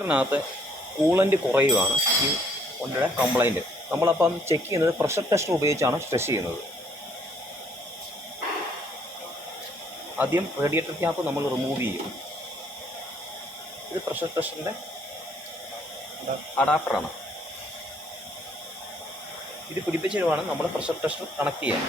ിനകത്ത് coolant കുറയുകയാണ് ഈ വണ്ടിയുടെ കംപ്ലൈൻറ്റ്. നമ്മളപ്പം ചെക്ക് ചെയ്യുന്നത് പ്രഷർ ടെസ്റ്റർ ഉപയോഗിച്ചാണ് ടെസ്റ്റ് ചെയ്യുന്നത്. ആദ്യം റേഡിയേറ്റർ ക്യാപ്പ് നമ്മൾ റിമൂവ് ചെയ്യും. ഇത് പ്രഷർ ടെസ്റ്ററിൻ്റെ അഡാപ്റ്ററാണ്. ഇത് പിടിപ്പിച്ചിട്ട് വേണം നമ്മൾ പ്രഷർ ടെസ്റ്റർ കണക്ട് ചെയ്യാൻ.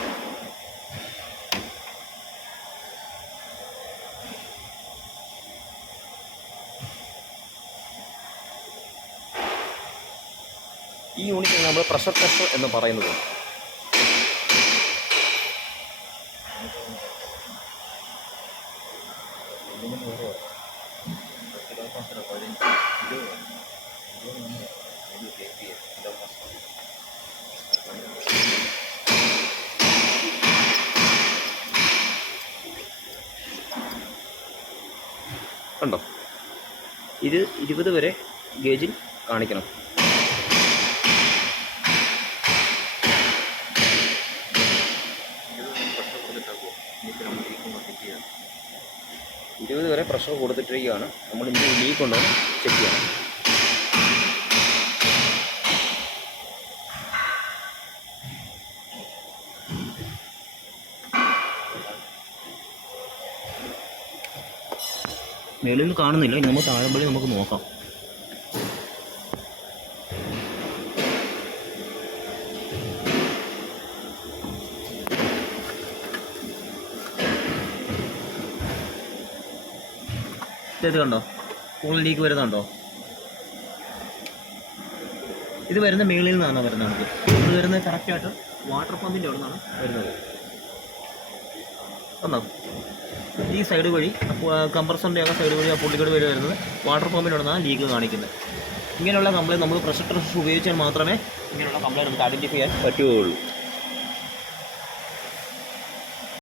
ഈ യൂണിറ്റിന് നമ്മൾ പ്രഷർ ടെസ്റ്റർ എന്ന് പറയുന്നത്. കണ്ടോ, ഇത് 20 വരെ ഗേജിൽ കാണിക്കണം. ഇരുപത് വരെ പ്രഷർ കൊടുത്തിട്ടിരിക്കുകയാണ്. നമ്മൾ ഇനി ലീക്ക് ഉണ്ടോ എന്ന് ചെക്ക് ചെയ്യണം. മേളിൽ നിന്ന് കാണുന്നില്ല, ഇനി നമ്മൾ താഴെപ്പള്ളി നമുക്ക് നോക്കാം. ഇത് കണ്ടോ, കൂൾ ലീക്ക് വരുന്നുണ്ടോ? ഇത് വരുന്ന മേളിൽ നിന്നാണ് വരുന്നത്. നമുക്ക് ഇത് വരുന്നത് കറക്റ്റായിട്ട് വാട്ടർ പമ്പിൻ്റെ അവിടെ നിന്നാണ് വരുന്നത്. കണ്ടോ, ഈ സൈഡ് വഴി കംപ്രസറിൻ്റെ ഒക്കെ സൈഡ് വഴി ആ പുള്ളിക്കോട് വഴി വരുന്നത് വാട്ടർ പമ്പിൻ്റെ അവിടെ നിന്നാണ് ലീക്ക് കാണിക്കുന്നത്. ഇങ്ങനെയുള്ള കംപ്ലൈൻറ്റ് നമ്മൾ പ്രഷർ ടെസ്റ്റ് ഉപയോഗിച്ചാൽ മാത്രമേ ഇങ്ങനെയുള്ള കംപ്ലൈൻറ്റ് നമുക്ക് ഐഡൻറ്റിഫൈ ചെയ്യാൻ പറ്റുകയുള്ളൂ.